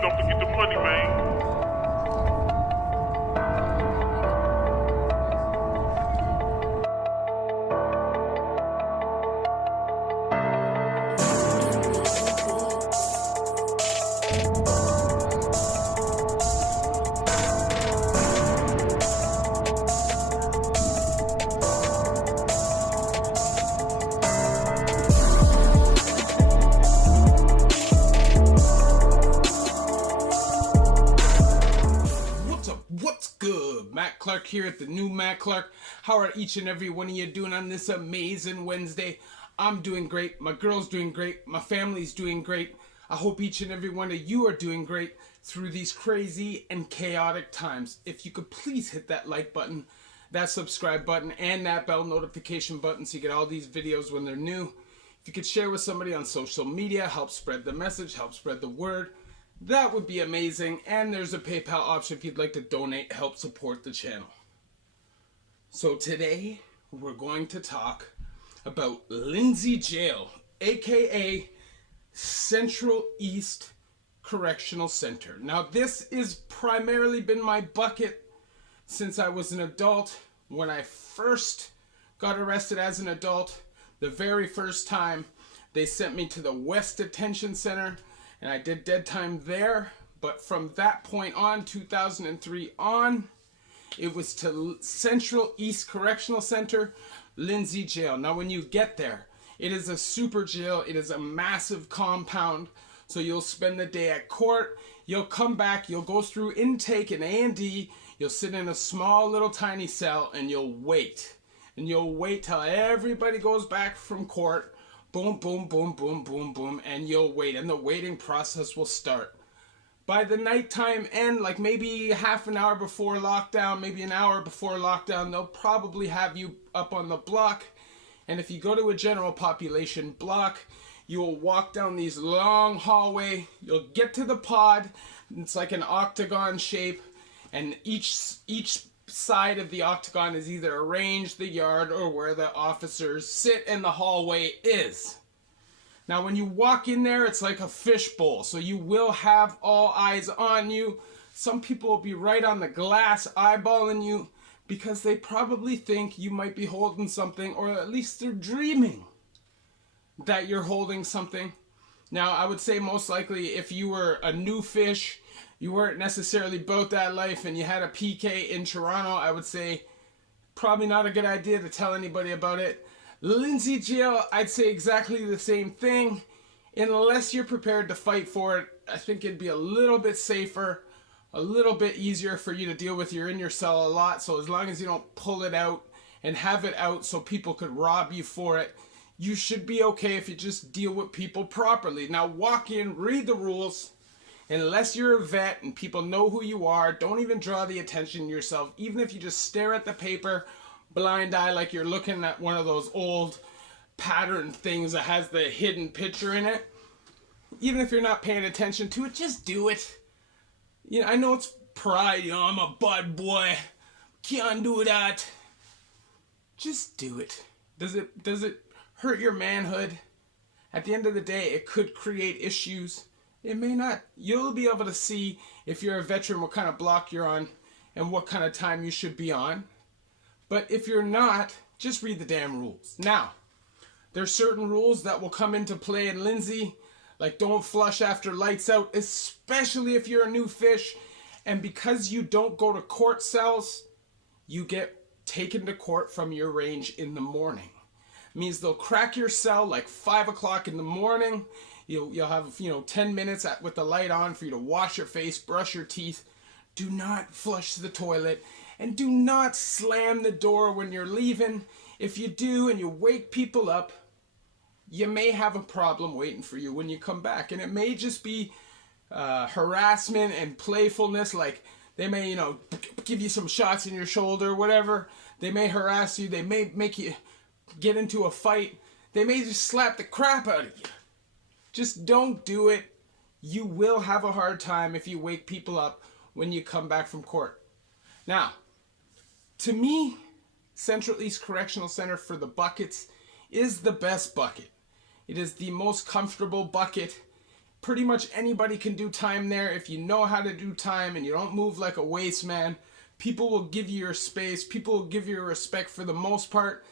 don't forget the money, man. What's good? Matt Clark here at the new Matt Clark. How are each and every one of you doing on this amazing Wednesday? I'm doing great. My girl's doing great. My family's doing great. I hope each and every one of you are doing great through these crazy and chaotic times. If you could please hit that like button, that subscribe button, and that bell notification button so you get all these videos when they're new. If you could share with somebody on social media, help spread the message, help spread the word. That would be amazing, and there's a PayPal option if you'd like to donate, help support the channel. So today, we're going to talk about Lindsay Jail, aka Central East Correctional Center. Now this has primarily been my bucket since I was an adult. When I first got arrested as an adult, the very first time, they sent me to the West Detention Center, and I did dead time there. But from that point on, 2003 on, it was to Central East Correctional Center, Lindsay Jail. Now when you get there, it is a super jail. It is a massive compound. So you'll spend the day at court. You'll come back. You'll go through intake and A&D. You'll sit in a small little tiny cell and you'll wait. And you'll wait till everybody goes back from court. Boom, boom, boom, boom, boom, boom, and you'll wait, and the waiting process will start. By the nighttime end, like maybe half an hour before lockdown, maybe an hour before lockdown, they'll probably have you up on the block. And if you go to a general population block, you will walk down these long hallway. You'll get to the pod. It's like an octagon shape, and each side of the octagon is either arranged the yard or where the officers sit and the hallway is. Now when you walk in there, it's like a fishbowl, so you will have all eyes on you. Some people will be right on the glass eyeballing you because they probably think you might be holding something, or at least they're dreaming that you're holding something. Now I would say most likely if you were a new fish, you weren't necessarily about that life, and you had a PK in Toronto, I would say probably not a good idea to tell anybody about it. Lindsay Jail, I'd say exactly the same thing. Unless you're prepared to fight for it, I think it'd be a little bit safer, a little bit easier for you to deal with. You're in your cell a lot, so as long as you don't pull it out and have it out so people could rob you for it, you should be okay if you just deal with people properly. Now walk in, read the rules. Unless you're a vet and people know who you are, don't even draw the attention to yourself. Even if you just stare at the paper, blind eye, like you're looking at one of those old pattern things that has the hidden picture in it. Even if you're not paying attention to it, just do it. You know, I know it's pride, you know, I'm a bad boy. Can't do that. Just do it. Does it hurt your manhood? At the end of the day, it could create issues. It may not. You'll be able to see if you're a veteran what kind of block you're on and what kind of time you should be on. But if you're not, just read the damn rules. Now, there's certain rules that will come into play in Lindsay, like don't flush after lights out, especially if you're a new fish. And because you don't go to court cells, you get taken to court from your range in the morning. It means they'll crack your cell like 5 o'clock in the morning. You'll have, 10 minutes with the light on for you to wash your face, brush your teeth. Do not flush the toilet, and do not slam the door when you're leaving. If you do and you wake people up, you may have a problem waiting for you when you come back. And it may just be harassment and playfulness, like they may, give you some shots in your shoulder, whatever. They may harass you. They may make you get into a fight. They may just slap the crap out of you. Just don't do it. You will have a hard time if you wake people up when you come back from court. Now, to me, Central East Correctional Center for the buckets is the best bucket. It is the most comfortable bucket. Pretty much anybody can do time there if you know how to do time and you don't move like a waste man. People will give you your space. People will give you your respect for the most part.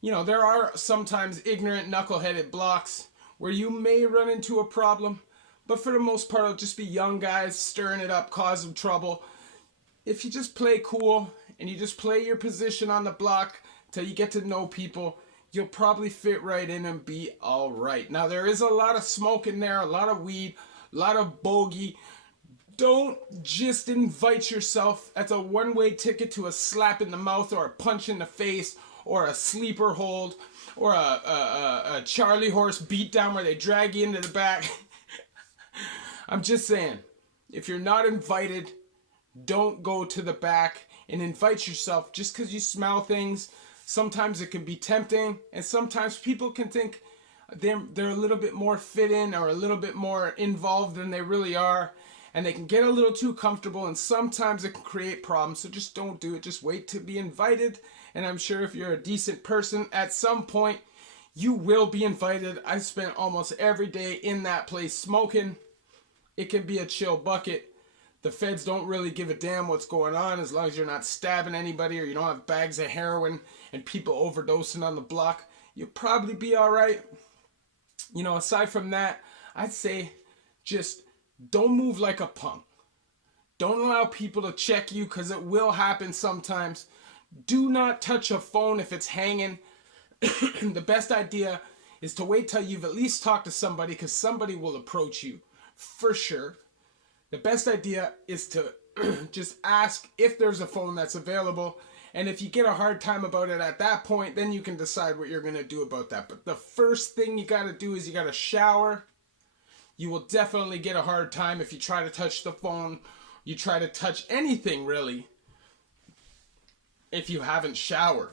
You know, there are sometimes ignorant, knuckleheaded blocks where you may run into a problem, but for the most part, it'll just be young guys stirring it up, causing trouble. If you just play cool and you just play your position on the block till you get to know people, you'll probably fit right in and be all right. Now, there is a lot of smoke in there, a lot of weed, a lot of bogey. Don't just invite yourself. That's a one-way ticket to a slap in the mouth or a punch in the face or a sleeper hold or a Charlie horse beatdown where they drag you into the back. I'm just saying, if you're not invited, don't go to the back and invite yourself just because you smell things. Sometimes it can be tempting, and sometimes people can think they're a little bit more fit in or a little bit more involved than they really are, and they can get a little too comfortable, and sometimes it can create problems. So just don't do it. Just wait to be invited, and I'm sure if you're a decent person, at some point you will be invited. I spent almost every day in that place smoking. It can be a chill bucket. The feds don't really give a damn what's going on as long as you're not stabbing anybody or you don't have bags of heroin and people overdosing on the block. You'll probably be all right. You know, aside from that, I'd say just don't move like a punk. Don't allow people to check you because it will happen sometimes. Do not touch a phone if it's hanging. The best idea is to wait till you've at least talked to somebody because somebody will approach you for sure. The best idea is to just ask if there's a phone that's available. And if you get a hard time about it at that point, then you can decide what you're going to do about that. But the first thing you got to do is you got to shower. You will definitely get a hard time if you try to touch the phone. You try to touch anything, really, if you haven't showered.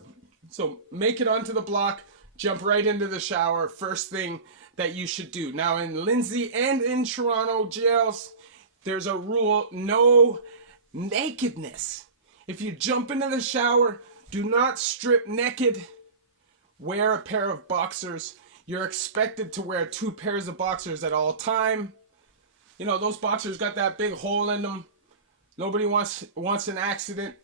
So make it onto the block. Jump right into the shower. First thing that you should do. Now, in Lindsay and in Toronto jails, there's a rule, no nakedness. If you jump into the shower, do not strip naked. Wear a pair of boxers. You're expected to wear 2 pairs of boxers at all time. You know, those boxers got that big hole in them. Nobody wants an accident.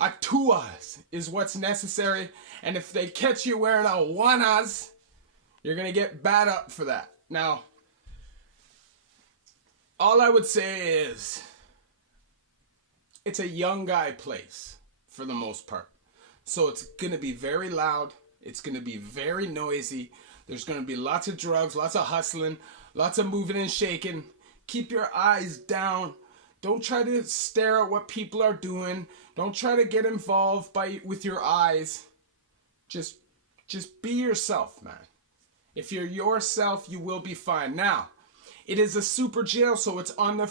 A tuas is what's necessary. And if they catch you wearing a wanas, you're going to get bad up for that. Now, all I would say is it's a young guy place for the most part. So it's going to be very loud. It's going to be very noisy. There's going to be lots of drugs, lots of hustling, lots of moving and shaking. Keep your eyes down. Don't try to stare at what people are doing. Don't try to get involved with your eyes. Just be yourself, man. If you're yourself, you will be fine. Now, it is a super jail, so it's on the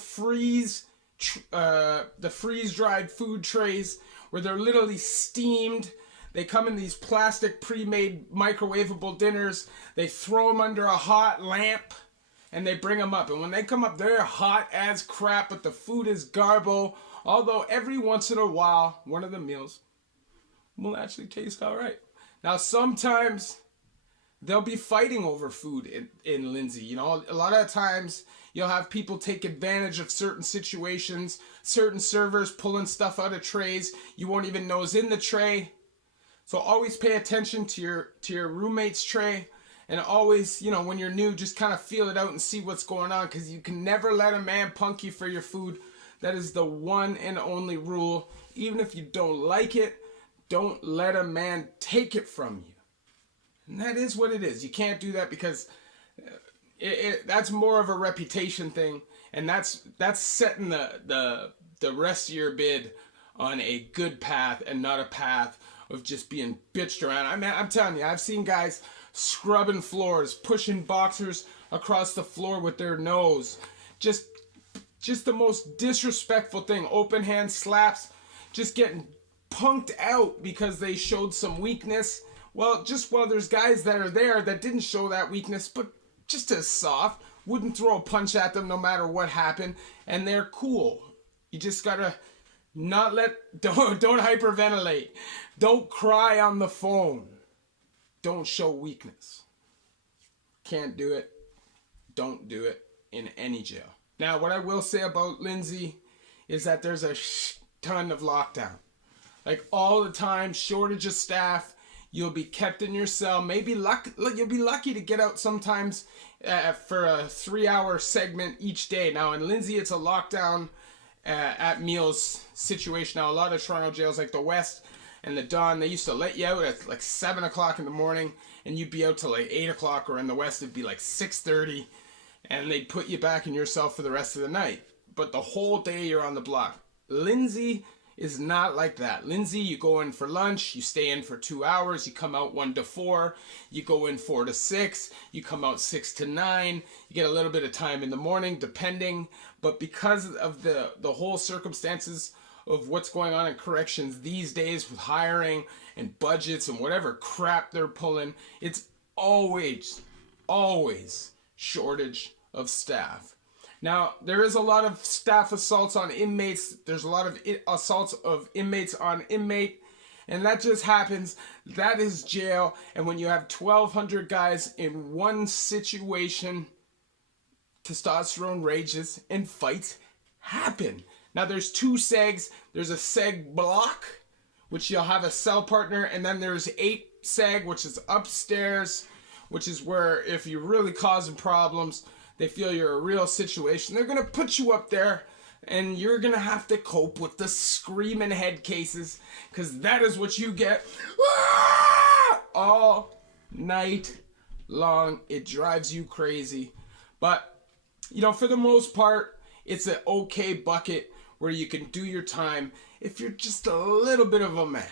freeze-dried food trays where they're literally steamed. They come in these plastic pre-made microwavable dinners. They throw them under a hot lamp and they bring them up. And when they come up, they're hot as crap, but the food is garbo. Although every once in a while, one of the meals will actually taste all right. Now, sometimes they'll be fighting over food in Lindsay. You know, a lot of times you'll have people take advantage of certain situations, certain servers pulling stuff out of trays you won't even know is in the tray. So always pay attention to your roommate's tray, and always, you know, when you're new, just kind of feel it out and see what's going on, because you can never let a man punk you for your food. That is the one and only rule. Even if you don't like it, don't let a man take it from you. And that is what it is. You can't do that because that's more of a reputation thing, and that's setting the rest of your bid on a good path and not a path of just being bitched around. I mean, I'm telling you, I've seen guys scrubbing floors, pushing boxers across the floor with their nose. Just the most disrespectful thing. Open hand slaps, just getting punked out because they showed some weakness. Well, there's guys that are there that didn't show that weakness, but just as soft, wouldn't throw a punch at them no matter what happened, and they're cool. You just gotta don't hyperventilate. Don't cry on the phone. Don't show weakness. Can't do it. Don't do it. in any jail. Now, what I will say about Lindsay is that there's a ton of lockdown. Like all the time, shortage of staff. You'll be kept in your cell. You'll be lucky to get out sometimes for a 3-hour segment each day. Now in Lindsay, it's a lockdown at meals situation. Now a lot of Toronto jails like the West and the Don, they used to let you out at like 7 o'clock in the morning and you'd be out till like 8 o'clock, or in the West it'd be like 6:30, and they'd put you back in your cell for the rest of the night. But the whole day you're on the block. Lindsay is not like that. Lindsay, you go in for lunch, you stay in for 2 hours, you come out 1 to 4, you go in 4 to 6, you come out 6 to 9, you get a little bit of time in the morning, depending. But because of the whole circumstances of what's going on in corrections these days with hiring and budgets and whatever crap they're pulling, it's always shortage of staff. Now, there is a lot of staff assaults on inmates. There's a lot of assaults of inmates on inmate. And that just happens. That is jail. And when you have 1,200 guys in one situation, testosterone rages and fights happen. Now, there's 2 segs. There's a seg block, which you'll have a cell partner. And then there's 8 seg, which is upstairs, which is where if you're really causing problems, they feel you're a real situation, they're going to put you up there and you're going to have to cope with the screaming head cases, because that is what you get all night long. It drives you crazy. But, for the most part, it's an okay bucket where you can do your time if you're just a little bit of a man.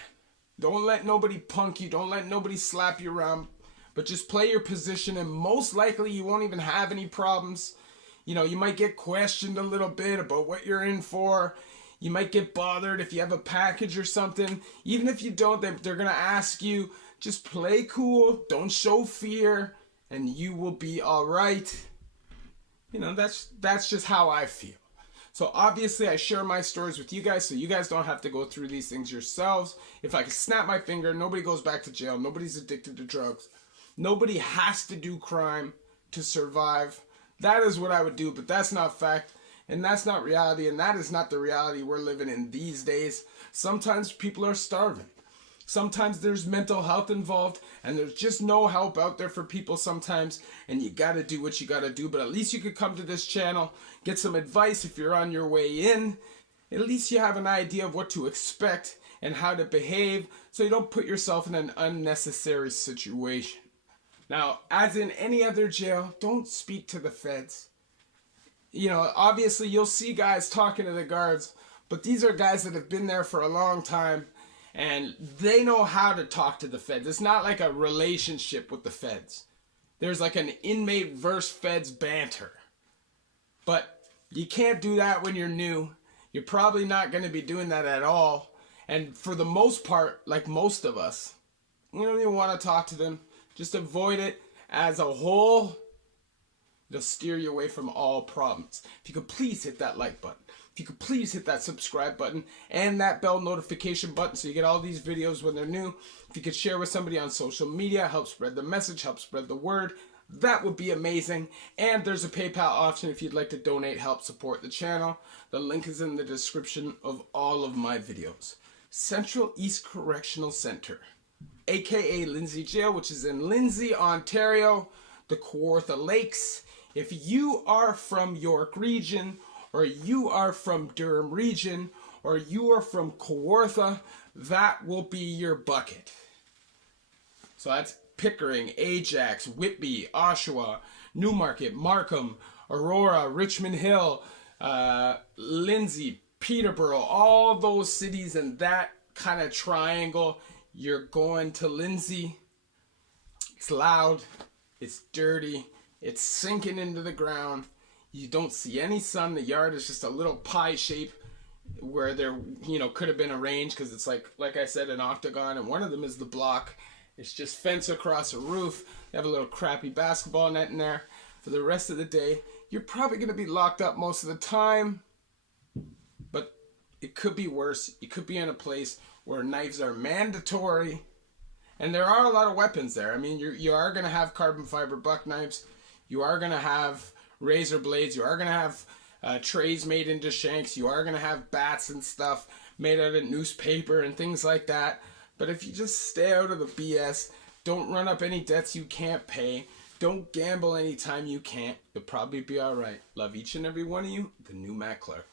Don't let nobody punk you. Don't let nobody slap you around. But just play your position, and most likely you won't even have any problems. You might get questioned a little bit about what you're in for. You might get bothered if you have a package or something. Even if you don't, they're going to ask you. Just play cool. Don't show fear, and you will be all right. That's just how I feel. So obviously I share my stories with you guys so you guys don't have to go through these things yourselves. If I can snap my finger, nobody goes back to jail. Nobody's addicted to drugs. Nobody has to do crime to survive. That is what I would do, but that's not fact, and that's not reality, and that is not the reality we're living in these days. Sometimes people are starving. Sometimes there's mental health involved, and there's just no help out there for people sometimes, and you gotta do what you gotta do. But at least you could come to this channel, get some advice if you're on your way in. At least you have an idea of what to expect and how to behave, so you don't put yourself in an unnecessary situation. Now, as in any other jail, don't speak to the feds. Obviously you'll see guys talking to the guards, but these are guys that have been there for a long time, and they know how to talk to the feds. It's not like a relationship with the feds. There's like an inmate versus feds banter. But you can't do that when you're new. You're probably not going to be doing that at all. And for the most part, like most of us, we don't even want to talk to them. Just avoid it as a whole. It'll steer you away from all problems. If you could please hit that like button. If you could please hit that subscribe button and that bell notification button so you get all these videos when they're new. If you could share with somebody on social media, help spread the message, help spread the word. That would be amazing. And there's a PayPal option if you'd like to donate, help support the channel. The link is in the description of all of my videos. Central East Correctional Center, aka Lindsay Jail, which is in Lindsay, Ontario, the Kawartha Lakes. If you are from York Region, or you are from Durham Region, or you are from Kawartha, that will be your bucket. So that's Pickering, Ajax, Whitby, Oshawa, Newmarket, Markham, Aurora, Richmond Hill, Lindsay, Peterborough, all those cities in that kind of triangle. You're going to Lindsay. It's loud, it's dirty, it's sinking into the ground. You don't see any sun. The yard is just a little pie shape where there, could have been arranged, because it's like I said, an octagon, and one of them is the block. It's just fence across a roof. They have a little crappy basketball net in there. For the rest of the day, you're probably going to be locked up most of the time, but it could be worse. You could be in a place where knives are mandatory, and there are a lot of weapons there. I mean, you are going to have carbon fiber buck knives. You are going to have razor blades. You are going to have trays made into shanks. You are going to have bats and stuff made out of newspaper and things like that. But if you just stay out of the BS, don't run up any debts you can't pay, don't gamble anytime you can't, you'll probably be alright. Love each and every one of you. The new Matt Clark.